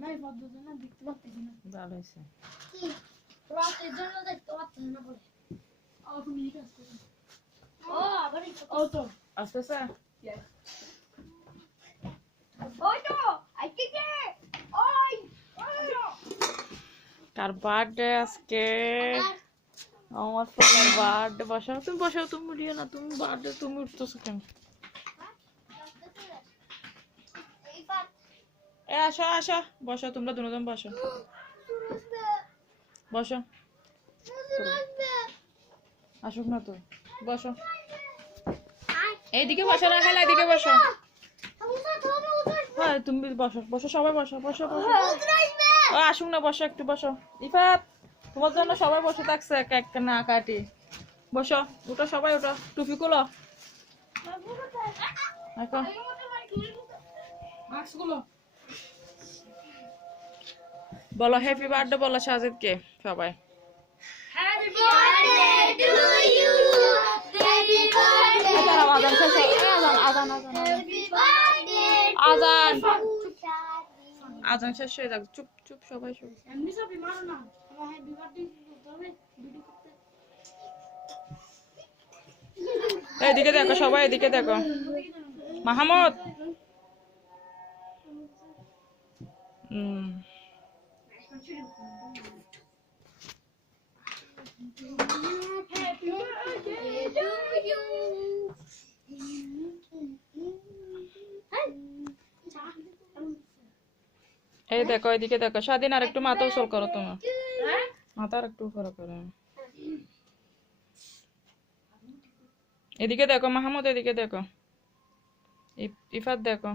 নাই পদ্ধতি না দেখতে পাচ্ছি না। ভালো হয়েছে। কি রাতের জন্য দেখতে পাচ্ছি না বলে। তুমি কাজ করো। ও আবার ও তো আসতেছে? ইয়েস। ওই তো আইকে কে ওই কার বার্থডে আজকে? আমার ফোনের বার্থডে। বসাও তুমি, বসাও তুমি, উঠিও না তুমি। বার্থডে তুমি উঠতেছো কেন? এ আসো আসো, বসো তোমরা দুজন, বসো বসো। আসুক না তো, বসো। এইদিকে বসো, না হেলা এদিকে বসো। হ্যাঁ তুমি বসো, বসো সবাই বসো, বসো বসো। ও আসুক না, বসো একটু বসো। ইফাত তোমার জন্য সবাই বসে থাকছে, কেক না কাটি। বসো, উঠো সবাই, উঠো, টুপি খুলো। বলো হ্যাপি বার্থডে বলো সাজিদকে সবাই। Happy birthday to you happy birthday আজান শেষ হয়ে আজান আজান আজান আজান আজান শেষ হয়ে যাক। চুপ চুপ সবাই চুপ। এমনি সবই মারো না আমার হ্যাপি বার্থডে তবে ভিডিও করতে এদিকে দেখো সবাই, এদিকে দেখো। Mahmud happy birthday to you এই দেখো, এদিকে দেখো। স্বাধীন আর একটু মাথা উচল করো তোমার, মাথা আর একটু উপরে করো। এদিকে দেখো মাহমুদ, এদিকে দেখো। ইফাত দেখো।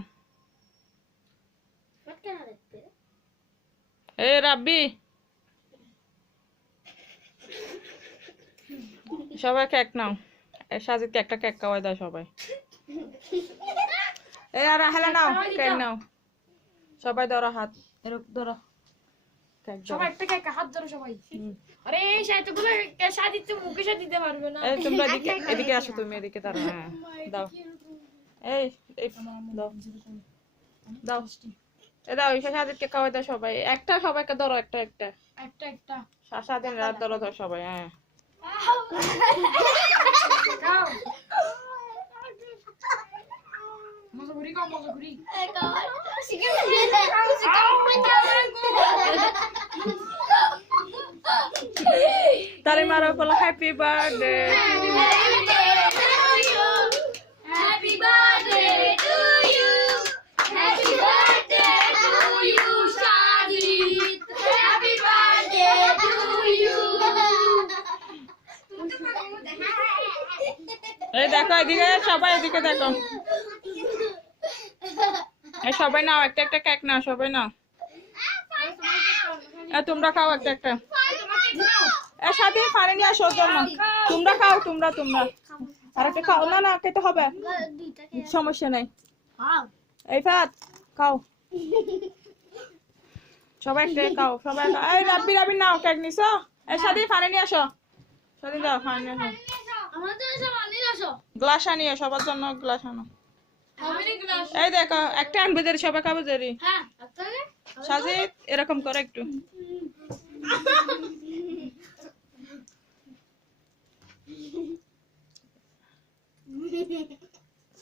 এ রাব্বি সবাই কেক নাও। সাজিদকে একটা কেক খাওয়াই দাও সবাই। এ আর হেলা নাও, কেক নাও সবাই। ধরো হাত, এরকম ধরো কেক ধরো। সবাই একটা কেক হাত ধরো সবাই। আরে এই সাইতগুলো সাজিতে মুখে সাথে দিতে পারবে না। এই তোমরা এদিকে, এদিকে আসো তুমি, এদিকে দাঁড়াও। হ্যাঁ দাও, এই এই দাও দাও, এ দাও। এই সাজিদকে খাওয়াই দাও সবাই। একটা সবাইকে ধরো, একটা একটা একটা একটা সাদিন রাত ধরো ধরো সবাই। হ্যাঁ দাও মজা করি কাও মজা করি তারে মারো, বলো happy birthday. Happy birthday to you happy birthday to you Sajid happy birthday to you এই দেখো এদিকে সবাই, এদিকে দেখো। এই সবাই নাও, একটা একটা কেক নাও সবাই নাও। তোমরা খাও একটা একটা। এর সাথে পানি নিয়ে আসো ওর জন্য। তোমরা খাও, তোমরা তোমরা আর একটা খাও। না না খেতে হবে, সমস্যা নেই। এই ফাত খাও সবাই, একটা খাও সবাই। এই রাব্বি রাব্বি নাও, কেক নিছো? এর সাথে পানি নিয়ে আসো। সাথে দাও পানি নিয়ে আসো। আমাদের সব আনি আসো গ্লাস আনিও সবার জন্য, গ্লাস আনো। হাউরি গ্লাস এই দেখো একটা আনবে দেরি, সবাই খাবে দেরি। হ্যাঁ আপনারে সাজিদ এরকম করে একটু।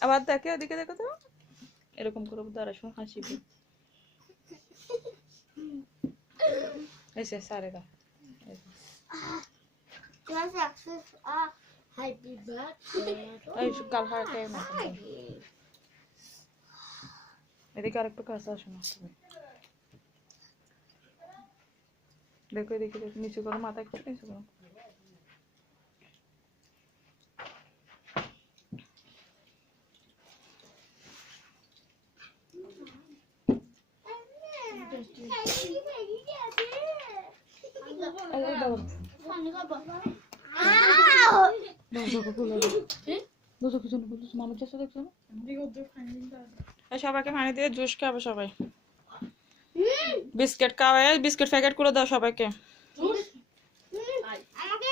আবার দেখে ওদিকে দেখো তো, এরকম করে দাঁড়াশো, হাসিবে। এসে সারে দাও। ক্লাস অ্যাক্সেস হ্যাপি বার্থডে এই কাল হারতে না। এদিকে আরেকটু কাছে আসো না তুমি। দেখো এদিকে দেখো, নিচু করো মাথা, একটু নিচু করো। সবাইকে পানি দিয়ে জুস খাবে সবাই। বিস্কিট খাওয়াই, বিস্কিট প্যাকেট করে দাও সবাইকে। আমাকে